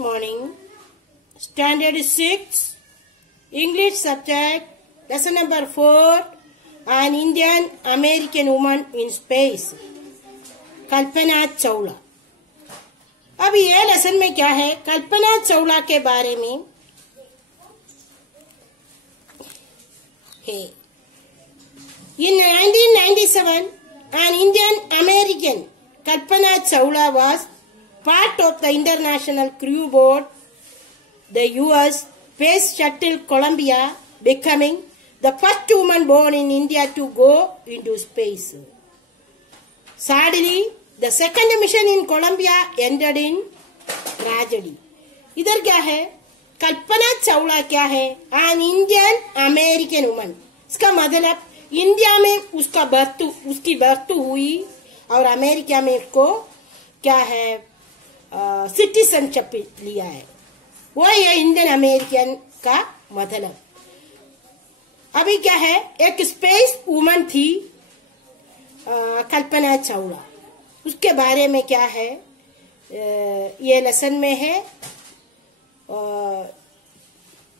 morning. Standard 6, English subject, lesson number 4, an Indian American woman in space, Kalpana चावला। अब ये लेसन में क्या है, कल्पना चावला के बारे में है। In 1997, an Indian American, Kalpana Chawla, was part of the international crew aboard the U.S. Space Shuttle Columbia, becoming the first woman born in India to go into space. Sadly, the second mission in Columbia ended in tragedy. इधर क्या है, कल्पना चावला क्या है, an Indian American woman. इसका मतलब इंडिया में उसकी बर्थ हुई और अमेरिका में उसको क्या है, सिटीजनशिप लिया है। वो ये इंडियन अमेरिकन का मतलब। अभी क्या है, एक स्पेस वुमन थी कल्पना चावला, उसके बारे में क्या है ये लेसन में है।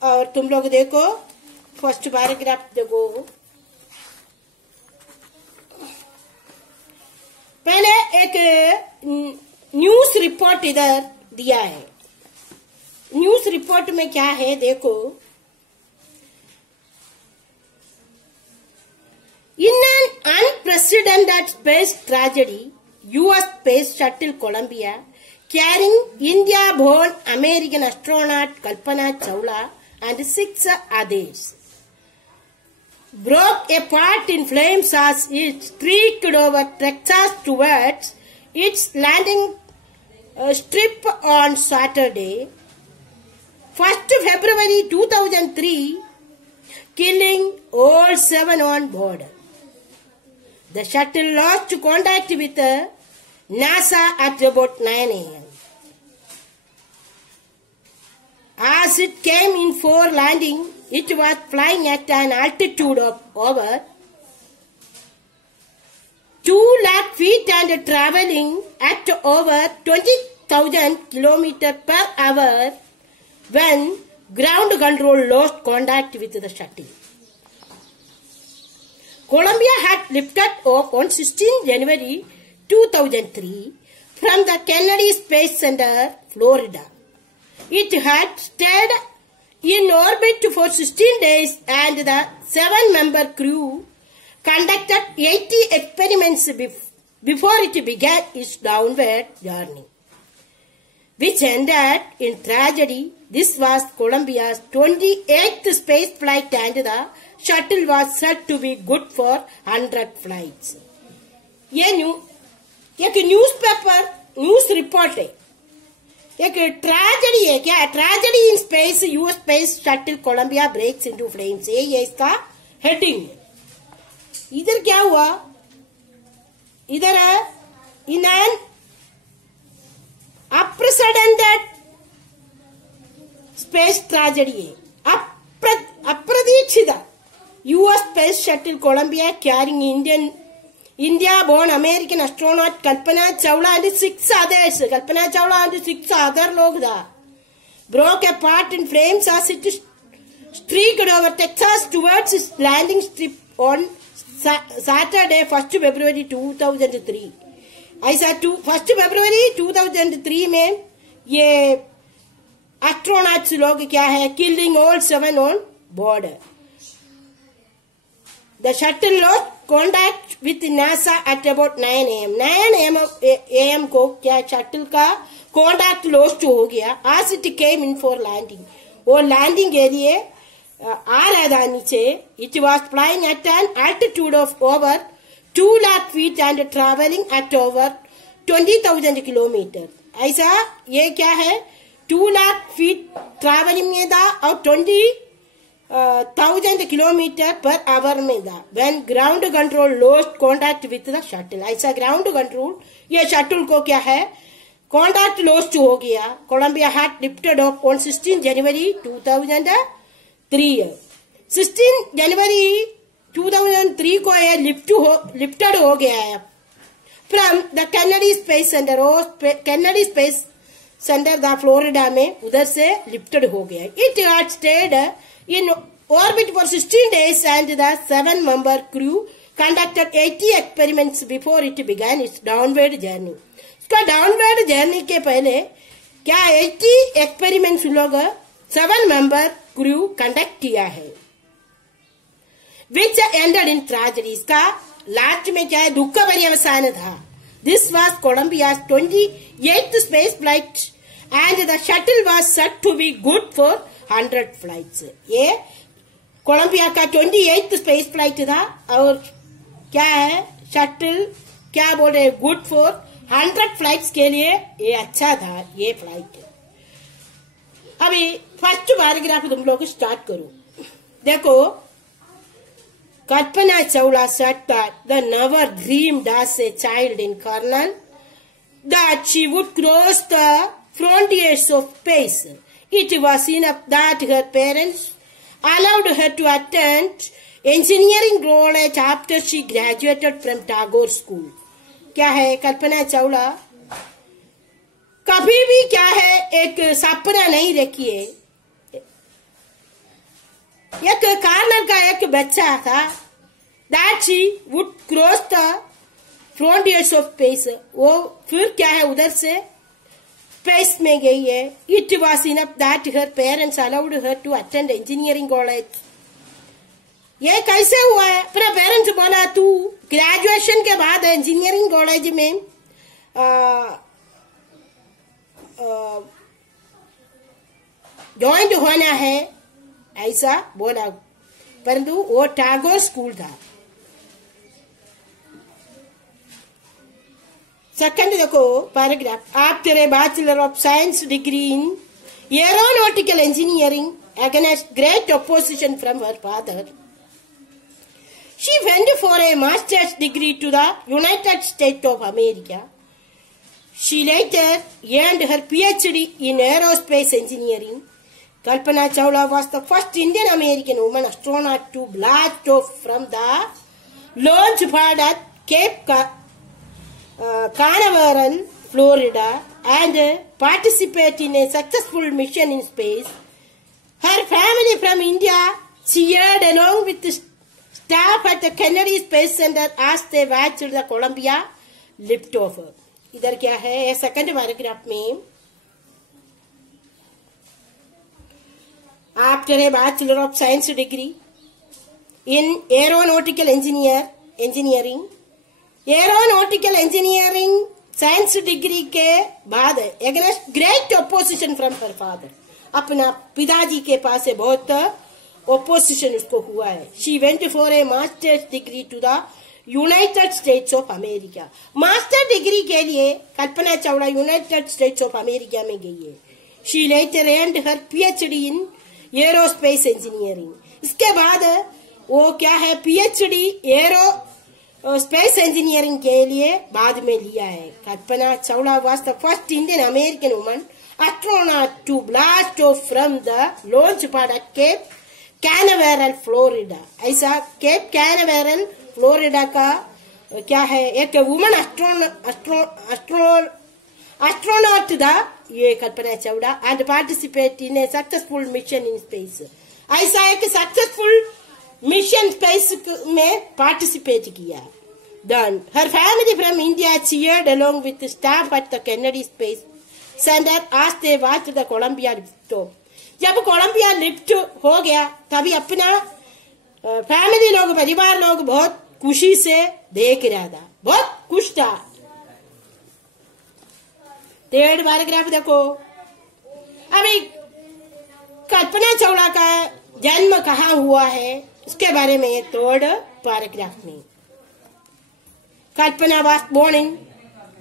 और तुम लोग देखो, फर्स्ट पैराग्राफ देखो। पहले एक न्यूज रिपोर्ट इधर दिया है। न्यूज रिपोर्ट में क्या है देखो। In an unprecedented space tragedy, U.S. Space Shuttle Columbia, carrying India-born American astronaut Kalpana Chawla and 6 others, broke apart in flames as it streaked over Texas towards its landing strip on Saturday, 1st February 2003, killing all 7 on board. The shuttle lost contact with NASA at about 9 a.m. As it came in for landing, it was flying at an altitude of over 2 lakh feet and traveling at over 20,000 kilometers per hour when ground control lost contact with the shuttle. Columbia had lifted off on 16 January 2003 from the Kennedy Space Center, Florida. It had stayed in orbit for 16 days and the 7-member crew conducted 80 experiments before it began its downward journey, which ended in tragedy. This was Columbia's 28th space flight and the shuttle was said to be good for 100 flights. ये एक news report है, एक ट्रेजेडी है। क्या है, tragedy in space, US space shuttle Columbia breaks into flames, ये इसका heading है। इधर क्या हुआ, इधर in an unprecedented space tragedy है, अप्रतीक्षित US space shuttle Columbia carrying India-born American astronaut Kalpana Chawla and 6 others. Kalpana Chawla and 6 other log broke apart in flames as it streaked over Texas towards its landing strip on Saturday, 1st February 2003. ऐसा 1st February 2003 में ये एस्ट्रोनॉट्स लोग क्या है, killing all 7 on board. The shuttle lost contact with NASA at about 9 a.m. 9 a.m. को क्या शटल का contact lost हो गया। As it came in for landing, वो लैंडिंग के लिए आ रहा था नीचे। It was flying at an altitude of over 2 lakh feet and traveling at over 20,000 kilometers. ऐसा ये क्या है, 2 lakh feet ट्रैवलिंग में था और 20,000 किलोमीटर पर आवर में था। When ground control lost contact with the shuttle, ऐसा ग्राउंड कंट्रोल ये शटल को क्या है, कॉन्टैक्ट लॉस्ट हो गया। Columbia had lifted off on 16 जनवरी 2003। 16 जनवरी 2003 को ये लिफ्टेड हो गया है from the Kennedy Space Center. Kennedy Space Center the Florida में उधर से लिफ्टेड हो गया. It had stayed in orbit for 16 days and the 7-member crew conducted 80 experiments before it began its downward journey. इसका downward journey के पहले क्या 80 एक्सपेरिमेंट्स लोग 7-member क्रू कंडक्ट किया है. Which ended in tragedy. इसका लास्ट में क्या है, दुख भरी अवसान था. This was Columbia 28th space flight and the shuttle was set to be good for 100 flights. ये कोलंबिया का 28th स्पेस फ्लाइट था और क्या है, शटल क्या बोल रहे, गुड फॉर 100 फ्लाइट्स के लिए ये अच्छा था ये फ्लाइट. अभी फर्स्ट पैराग्राफ तुम लोग स्टार्ट करो. देखो, कल्पना Chawla said that the never dreamed as a child in Cornell that she would cross the frontiers of space. It was enough that her parents allowed her to attend engineering college after she graduated from Tagore School. क्या है, कल्पना चावला कभी भी क्या है एक सपना नहीं रखी है. एक कार्नल का एक बच्चा था, that she would cross the frontiers of space. वो फिर क्या है उधर से स्पेस में गई है. It was enough that her parents allowed her to attend engineering college. ये कैसे हुआ है, अपना पेरेंट्स बोला तू ग्रेजुएशन के बाद इंजीनियरिंग कॉलेज में ज्वाइन होना है, ऐसा बोला. परंतु वो टैगोर स्कूल था. सेकंड देखो paragraph. After a bachelor of science degree in aeronautical engineering against great opposition from her father, she went for a master's degree to the United States of America. She later earned her PhD in aerospace engineering. Kalpana Chawla was the first Indian American woman astronaut to blast off from the launch pad at Cape Canaveral, Florida, and participate in a successful mission in space. Her family from India cheered along with the staff at the Kennedy Space Center as they watched the Columbia liftoff. इधर क्या है, second paragraph में, after a bachelor of science degree in aeronautical engineering science degree के बाद against great opposition from her father, अपना पिताजी के पास से बहुत opposition उसको हुआ है. She went for a master's degree to the United States of America. Master degree के लिए Kalpana Chawla United States of America में गई है. She later and her PhD in aerospace engineering. इसके बाद वो क्या है, PhD एरो स्पेस इंजीनियरिंग के लिए बाद में लिया है. Kalpana Chawla was the first Indian American woman astronaut to blast off from the launch pad at Cape Canaveral, Florida. ऐसा केप कैनावेरल फ्लोरिडा का क्या है, एक वुमन एस्ट्रोनॉट था ये Kalpana Chawla, and participate in a successful mission in space. ऐसा एक successful mission space में पार्टिसिपेट किया. Then her family from India cheered along with staff at the Kennedy Space Center as they watched the Columbia lift. जब Colombia lift हो गया तभी अपना फैमिली लोग, परिवार लोग बहुत खुशी से देख रहा था, बहुत खुश था. थर्ड पैराग्राफ देखो. अभी कल्पना चावला का जन्म कहाँ हुआ है उसके बारे में थर्ड पैराग्राफ में. कल्पना was born in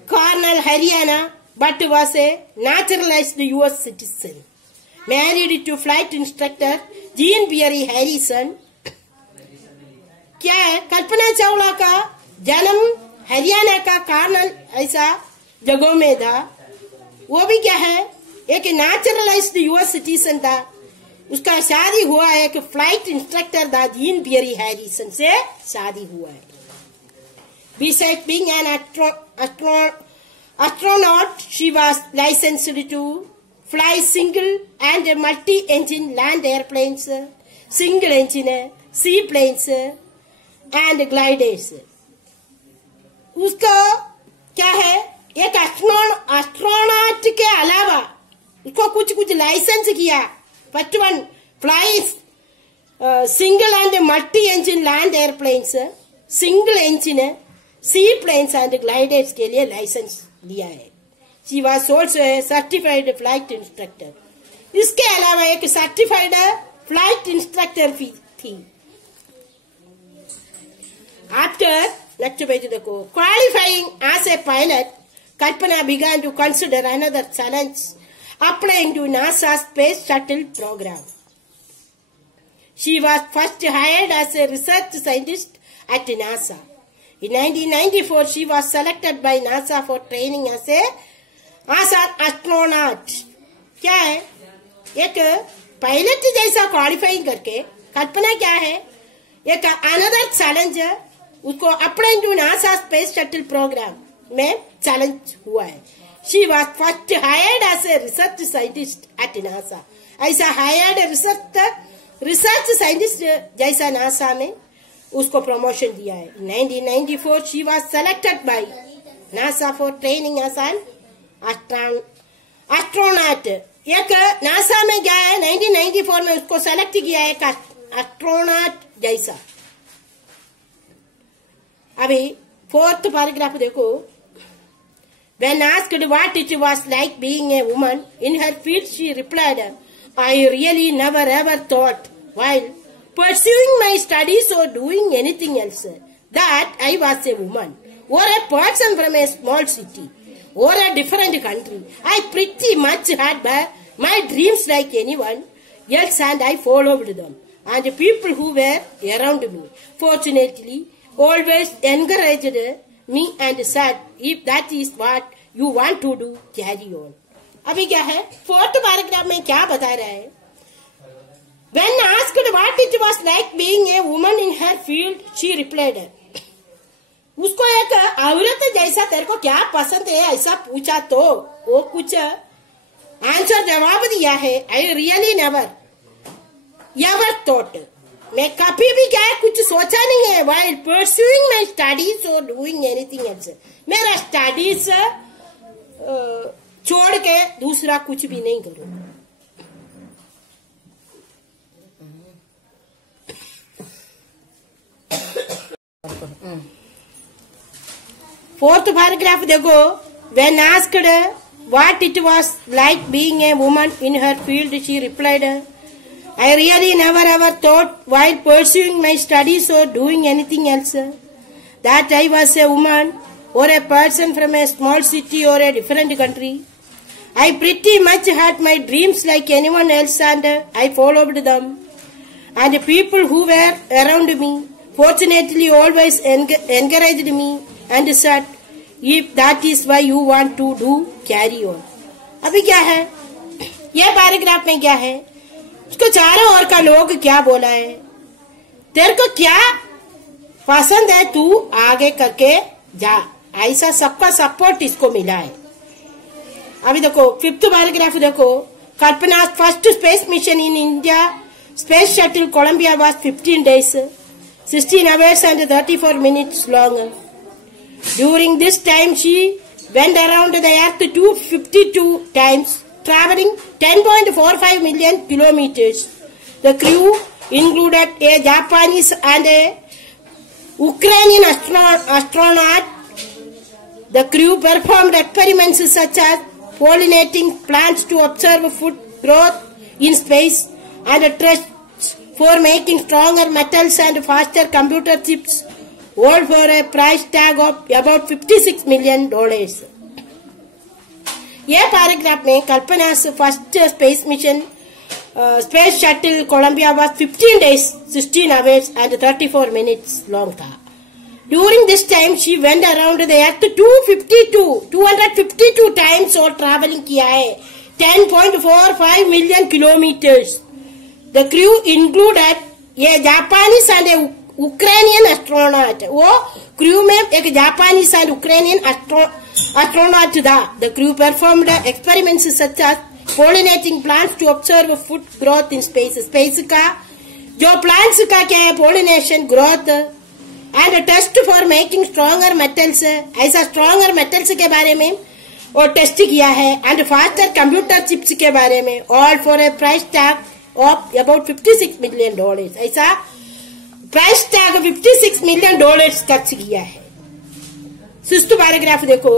Cornell, Haryana, but was a naturalized US citizen. Married to flight instructor Jean Pierre Harrison. क्या है, कल्पना चावला का जन्म हरियाणा का कार्नल ऐसा जगह में था. वो भी क्या है, एक नेचुरलाइज्ड यूएस सिटीजन था. उसका शादी हुआ है, एक फ्लाइट इंस्ट्रक्टर था जीन पियरी हैरिसन से शादी हुआ है. Besides being an astronaut, she was licensed to fly single and multi-engine land airplanes, single engine, seaplanes and gliders. उसका क्या है, एक एस्ट्रोनॉट के अलावा उसको कुछ लाइसेंस किया. First one flies single and multi engine land airplanes, single engine sea planes and gliders के लिए लाइसेंस लिया है. She was also a certified flight instructor. इसके अलावा एक सर्टिफाइड फ्लाइट इंस्ट्रक्टर भी थी. आफ्टर next page देखो, qualifying as a pilot, Kalpana began to consider another challenge, applying to NASA's space shuttle program. She was first hired as a research scientist at NASA. In 1994, she was selected by NASA for training as an astronaut. क्या है, एक पायलट जैसा क्वालिफाइंग करके कल्पना क्या है, एक another challenge उसको apply to NASA space shuttle program में चैलेंज हुआ है. She was first hired as a research scientist at NASA. ऐसा हायर्ड रिसर्च साइंटिस्ट जैसा नासा में उसको प्रमोशन दिया है. 1994 she was selected by NASA for training as an astronaut. एक नासा में गया है, 1994 में उसको सेलेक्ट किया है एस्ट्रोनॉट जैसा. अभी फोर्थ पैराग्राफ देखो. When asked what it was like being a woman in her field, she replied, I really never ever thought while pursuing my studies or doing anything else that I was a woman or a person from a small city or a different country. I pretty much had my dreams like anyone else and I followed them. And people who were around me, fortunately, always encouraged me and said, if that is what you want to do, carry on. अभी क्या है, fourth paragraph में क्या बता रहा है. When asked what it was like being a woman in her field, she replied. उसको एक औरत जैसा तेरे को क्या पसंद है ऐसा पूछा तो वो कुछ आंसर जवाब दिया है. I really never ever thought, मैं कभी भी क्या है कुछ सोचा नहीं है. while pursuing my studies or doing anything else, मेरा स्टडीज छोड़ के दूसरा कुछ भी नहीं करूँ. फोर्थ पैराग्राफ देखो. when asked what it was like being a woman in her field, she replied, I really never ever thought while pursuing my studies or doing anything else that I was a woman or a person from a small city or a different country. I pretty much had my dreams like anyone else and I followed them. And people who were around me fortunately always encouraged me and said, if that is why you want to do, carry on. अभी क्या है, यह paragraph में क्या है, उसको चारों ओर का लोग क्या बोला है, तेरे को क्या पसंद है तू आगे करके जा, ऐसा सबका सपोर्ट इसको मिला है. अभी देखो फिफ्थ पैराग्राफ देखो. Kalpana first space mission in India space shuttle Columbia was 15 days, 16 hours and 34 minutes long. During this time she went around the earth 252 times, traveling 10.45 million kilometers. The crew included a Japanese and a Ukrainian astronaut. The crew performed experiments such as pollinating plants to observe food growth in space and tests for making stronger metals and faster computer chips, all for a price tag of about $56 million. यह paragraph में Kalpana first space mission space shuttle Columbia was 15 days, 16 hours and 34 minutes long था. During this time she went around the earth 252 times और traveling किया है 10.45 million kilometers. The crew included ये Japanese and Ukrainian astronaut. वो क्रू में एक जापानीज एंड यूक्रेनियन astronaut था. The crew performed experiments such as pollinating plants to observe food growth in space. Space का जो plants का क्या है pollination growth and test for making stronger metals. ऐसा stronger metals के बारे में और टेस्ट किया है and faster computer chips के बारे में all for a price tag of about $56 million. ऐसा प्राइस टैग $56 million खर्च किया है. 6th पैराग्राफ देखो.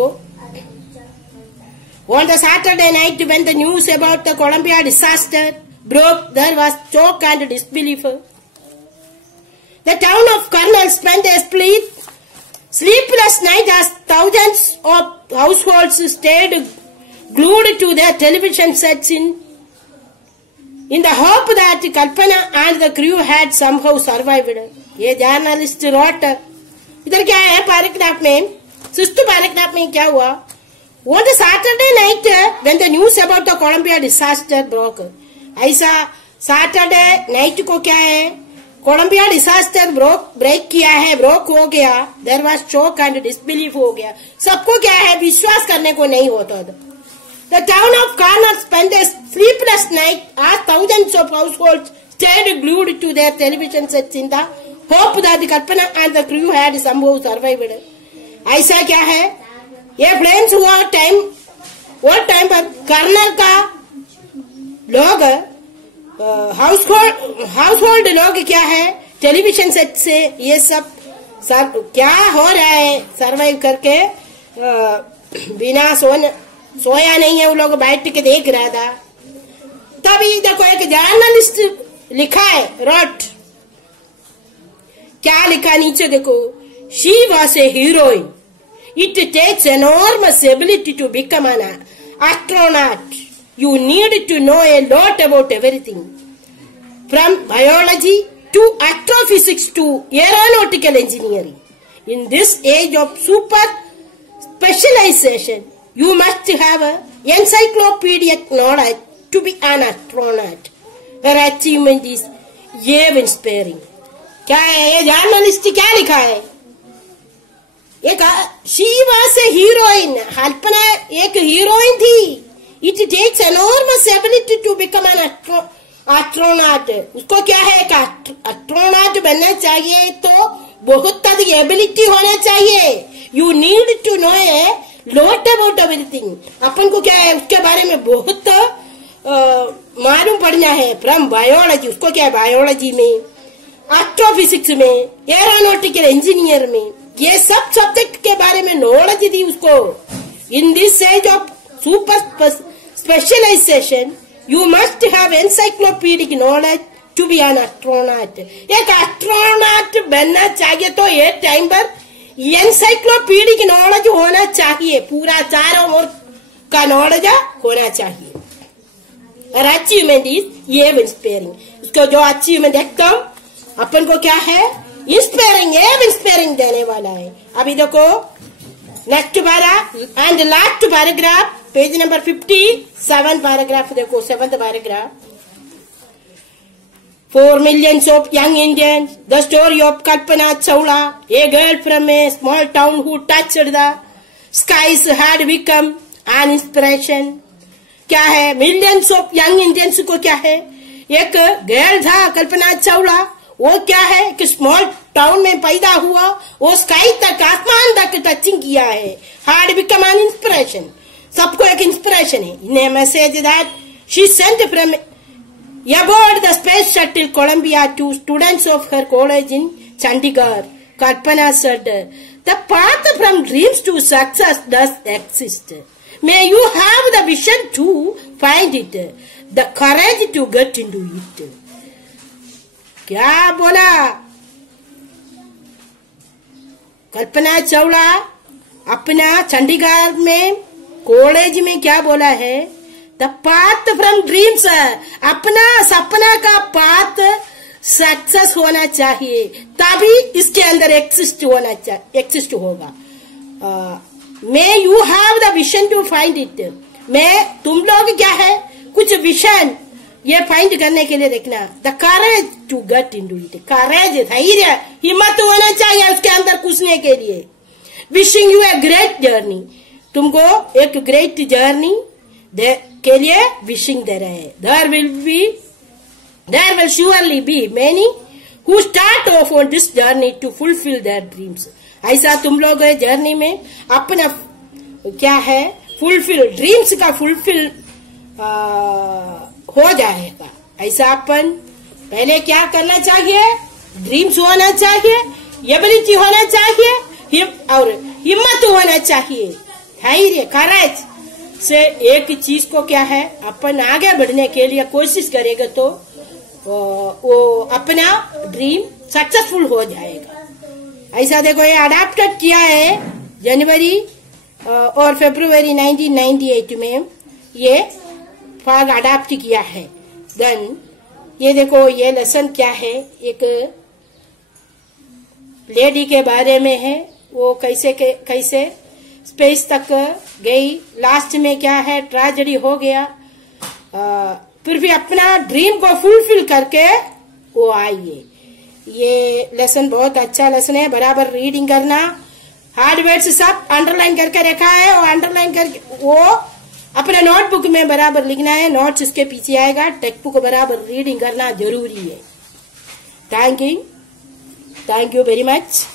On the Saturday night when the news about the Columbia disaster broke, there was shock and disbelief. The town of Colonel spent a sleepless night as thousands of households stayed glued to their television sets in the hope that Kalpana and the crew had somehow survived. ये journalist wrote. इधर क्या है पैराग्राफ में 6th paragraph में क्या हुआ? On the Saturday night when the news about the Columbia disaster broke. ऐसा Saturday night को क्या है? कोलंबिया डिसास्टर ब्रेक किया है, ब्रोक हो गया. There was shock and disbelief हो गया. सबको क्या है विश्वास करने को नहीं होता था. The town of Cornell spent a sleepless night as thousands of households stayed glued to their television sets in the hope that the Kalpana and the crew had somehow survived. ऐसा क्या है? ये फ्लेम्स हुआ वो टाइम पर कर्नल का लोग हाउसहोल्ड लोग क्या है टेलीविजन सेट से ये सब क्या हो रहा है सरवाइव करके बिना सोया नहीं है. वो लोग बैठ के देख रहा था. तभी देखो एक जर्नलिस्ट लिखा है रोट. क्या लिखा नीचे देखो. She was a heroine. It takes enormous ability to become an astronaut. You need to know a lot about everything from biology to astrophysics to aeronautical engineering. In this age of super specialization, you must have encyclopedic knowledge to be an astronaut. Her achievement is awe-inspiring. क्या है ये जर्नलिस्ट क्या लिखा है? एक she was a heroine. कल्पना एक हीरोइन थी. It takes enormous ability to become an astronaut. उसको क्या है एक एस्ट्रोनॉट बनना चाहिए तो बहुत अधिक एबिलिटी होना चाहिए. You need to know a lot about everything. अपन को क्या है उसके बारे में बहुत मालूम पड़ना है. फ्रॉम बायोलॉजी उसको क्या है बायोलॉजी में, एस्ट्रोफिजिक्स में, एरोनॉटिकल इंजीनियर में ये सब सब्जेक्ट के बारे में नॉलेज दी उसको. In this age of super specialization, you must have encyclopedic knowledge to be an astronaut. एक एस्ट्रोनॉट बनना चाहिए तो ये टाइम पर encyclopedic knowledge होना चाहिए. पूरा चारों ओर का नॉलेज होना चाहिए. और अचीवमेंट इज awe-inspiring. उसको जो अचीवमेंट एकदम अपन को क्या है इंस्पायरिंग देने वाला है. अभी देखो next para and last paragraph page number 57 पैराग्राफ देखो. 7th paragraph. 4 millions of young Indians, the story of Kalpana Chawla, a girl from a small town who touched the skies, had become an inspiration. क्या है millions of young Indians को क्या है एक गर्ल था कल्पना चावला. वो क्या है कि स्मॉल टाउन में पैदा हुआ, वो स्काई तक आसमान तक टचिंग किया है. had become an inspiration. सबको एक इंस्पिरेशन है. In a message that she sent from aboard the space shuttle Columbia to students of her college in Chandigarh. Kalpana said, the path from dreams to success does exist. May you have the vision to find it, the courage to get into it. क्या बोला कल्पना चावला अपना चंडीगढ़ में कॉलेज में क्या बोला है? The path from dreams, अपना सपना का पाथ सक्सेस होना चाहिए तभी इसके अंदर एक्सिस्ट होगा. May you have the vision to find it. मैं तुम लोग क्या है कुछ विजन ये फाइंड करने के लिए देखना. The courage to get into it. Courage धैर्य हिम्मत होना चाहिए उसके अंदर घुसने के लिए. Wishing you a great journey. तुमको एक ग्रेट जर्नी के लिए विशिंग दे रहे हैं। There will surely be many who start off on this journey to fulfil their dreams. ऐसा तुम लोग जर्नी में अपना क्या है फुलफिल ड्रीम्स का फुलफिल हो जाएगा। ऐसा अपन पहले क्या करना चाहिए, ड्रीम्स होना चाहिए, एबिलिटी होना चाहिए और हिम्मत होना चाहिए, धैर्य करेज से एक चीज को क्या है अपन आगे बढ़ने के लिए कोशिश करेगा तो वो अपना ड्रीम सक्सेसफुल हो जाएगा। ऐसा देखो ये अडाप्टेड किया है जनवरी और फरवरी 1998 में ये फॉग अडाप्ट किया है। देन ये देखो ये लेसन क्या है, एक लेडी के बारे में है, वो कैसे स्पेस तक गई, लास्ट में क्या है ट्रेजेडी हो गया, फिर भी अपना ड्रीम को फुलफिल करके वो आई है। ये लेसन बहुत अच्छा लेसन है, बराबर रीडिंग करना, हार्ड वर्ड्स सब अंडरलाइन करके रखा है और अंडरलाइन करके वो अपने नोटबुक में बराबर लिखना है, नोट्स उसके पीछे आएगा, टेक्स्ट बुक बराबर रीडिंग करना जरूरी है। Thank you very much.